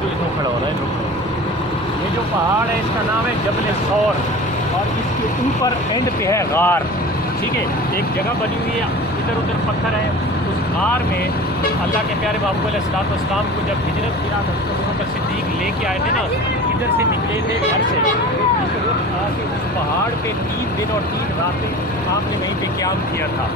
जो इधर खड़ा हो रहा है, ये जो पहाड़ है इसका नाम है जबल सौर, और इसके ऊपर एंड पे है गार, ठीक है। एक जगह बनी हुई है, इधर उधर पत्थर है। उस गार में अल्लाह के प्यारे बाबू अलैहिस्सलाम को जब हिजरत किया तो अबू बकर सिद्दीक लेके आए थे ना, इधर से निकले थे घर से, उस पहाड़ पे 3 दिन और 3 रातें आपने वहीं पे क़याम किया था।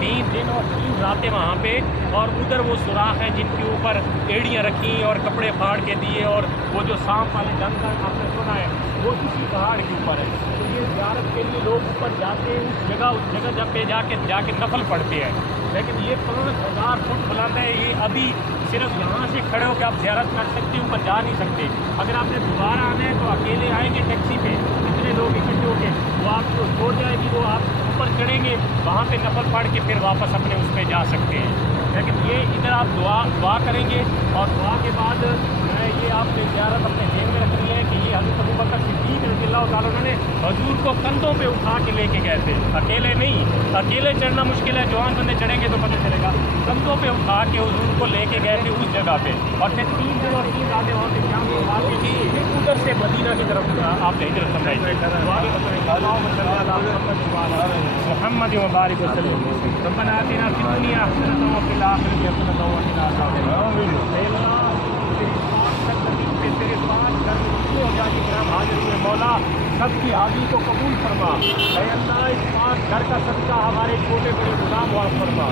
3 दिन और 3 रातें वहाँ पे, और उधर वो सुराख हैं जिनके ऊपर एड़ियाँ रखी और कपड़े फाड़ के दिए, और वो जो सांप वाले डंका आपने सुना है वो इसी पहाड़ के ऊपर है। तो ये ज़ियारत के लिए लोग ऊपर जाते हैं, उस जगह जब पे जाके नफल पढ़ते हैं। लेकिन ये 5000 फुट बुलंद है, ये अभी सिर्फ यहाँ से खड़े होकर आप ज़ियारत कर सकते हैं, ऊपर जा नहीं सकते। अगर आपने दोबारा आना है तो अकेले आएंगे टैक्सी पे, इतने लोग इकट्ठे होके वो आपको छोड़ जाएगी, वो आप ऊपर चढ़ेंगे, वहाँ पे नफल पढ़ के फिर वापस अपने उस पर जा सकते हैं। लेकिन ये इधर आप दुआ करेंगे, और दुआ के बाद ये आपने ज़ियारत अपने जेब में रखनी है कि ये हज़रत अबू बकर सिद्दीक़ रज़ियल्लाहु ताला अन्हु ने हुजूर को कंधों पे उठा के लेके गए थे। अकेले नहीं, अकेले चढ़ना मुश्किल है, जवान बंदे चढ़ेंगे तो पता चलेगा। कंधों पे उठा के हुजूर को लेके गए थे उस जगह पे, और फिर 3 दिन और 3 रातें वहाँ पे शाम के उधर से मदीना की तरफ आपने हिजरत फरमाई। मुहम्मद व बारिक वसल्लम। रब्बना आतिना फिद दुनिया हसनतन व फिल आखिरति हसनतन व क़िना अज़ाबन्नार। तेरे 5 घर हो जाए कि हम हाजिर हुए, मौला सबकी हाज़िरी को कबूल फरमा। ऐ अल्लाह इस 5 घर का सदका हमारे छोटे बड़े गुनाह माफ़ फरमा।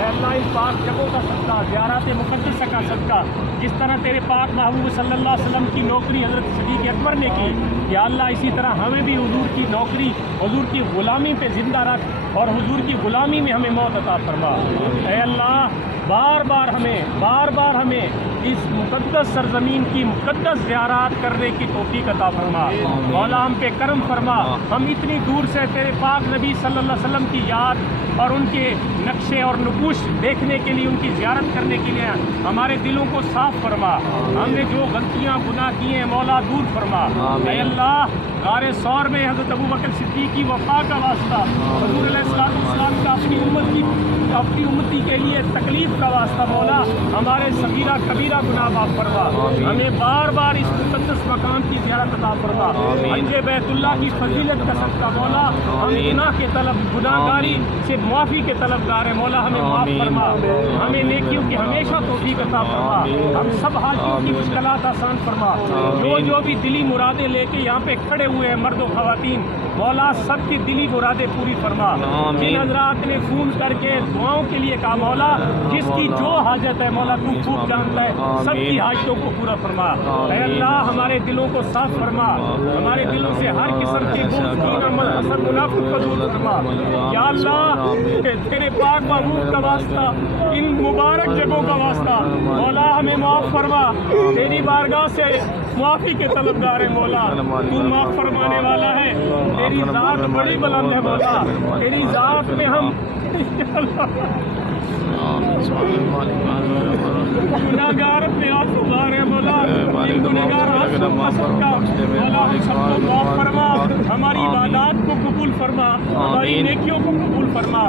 ऐ अल्लाह इस 5 जगहों का सदका, ज़ियारत मुक़द्दस का सदका, जिस तरह तेरे पाक महबूब सल्लल्लाहु अलैहि वसल्लम की नौकरी हज़रत सिद्दीक़ अकबर ने की, या अल्लाह इसी तरह हमें भी हुजूर की नौकरी, हुजूर की ग़ुलामी पे ज़िंदा रख, और हुजूर की ग़ुलामी में हमें मौत अता फरमा। ऐ अल्लाह बार बार हमें इस मुक़द्दस सरज़मीन की मुक़द्दस ज़ियारत करने की तौफ़ीक़ अता फरमा। मौला हम पे करम फरमा। हम इतनी दूर से तेरे पाक नबी सल्लल्लाहु अलैहि वसल्लम की याद और उनके नक्शे और नक़ूश देखने के लिए, उनकी ज़ियारत करने के लिए हमारे दिलों को साफ़ फरमा। हमने जो गलतियाँ गुनाह किए हैं मौला दूर फरमा। ऐ अल्लाह गारे सौर में हज़रत अबू बकर सिद्दीक़ की वफ़ा का वास्ता, हुज़ूर अलैहिस्सलाम का अपनी उम्मती के लिए तकलीफ़ का वास्ता, मौला हमारे सगीरा कबीरा गुनाह माफ़ फरमा। हमें बार बार इस मुक़द्दस मकाम की ज़ियारत अता फरमा। हज बैतुल्लाह की फजीलत का सदका मौला हम गुनाह के गुनाहगारी से माफ़ी के तलबगार हैं, मौला हमें माफ़ फरमा। हमें नेकियों की हमेशा तौफ़ीक़ अता फरमा। हम सब हाजियों की मुश्किलात आसान फरमा। जो भी दिली मुरादें लेके यहाँ पे खड़े हुए हैं मर्द व ख़वातीन, मौला सबकी दिली मुरादें पूरी फरमा। जिन हज़रात ने फ़ोन करके दुआओं के लिए कहा, मौला जिसकी जो हाजत है मौला तू खूब जानता है, सबकी हाजतों को पूरा फरमा। ऐ अल्लाह हमारे दिलों को साफ फरमा, हमारे दिलों से हर किस्म की बुग़्ज़, कीना, मल, हसद, मुनाफ़िक़ को दूर फरमा। या अल्लाह तेरे पाक महबूब का वास्ता, इन मुबारक जगहों का वास्ता, मौला हमें माफ़ फरमा। तेरी बारगाह से माफ़ी के तलबगार है मौला, तू माफ़ फरमाने वाला है। तेरी ज़ात बड़ी बुलंद है मौला, तेरी ज़ात में हम गुनाहगार अपने आंसू गा रहे हैं मौला, गुनाहगार आंसू का सदका मौला हम सबको माफ़ फरमा, हमारी इबादत को कबूल फरमा, हमारी नेकियों को कबूल फरमा।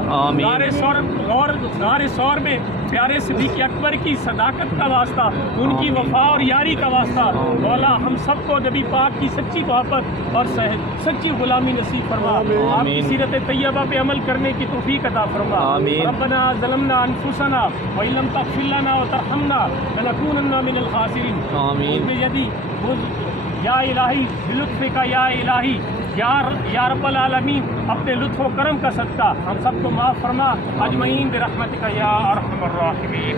गारे सौर में प्यारे सिद्दीक़ अकबर की सदाकत का वास्ता, उनकी वफ़ा और यारी का वास्ता, मौला हम सबको नबी पाक की सच्ची मोहब्बत और सच्ची ग़ुलामी नसीब फरमा। आपकी सीरत तैयबा पे अमल करने की तौफ़ीक़ अता फरमा। रब्बना ज़लमना अनफुसना व इन लम तग़फ़िर लना व तरहमना लनकूनन्ना मिनल ख़ासिरीन। यदि या इलाही बिलुत्फ़िका या इलाही या रब्बल आलमीन, अपने लुत्फ़ व करम का सदका हम सबको माफ़ फरमा। अजमईन बिरहमतिका या अरहमर राहिमीन।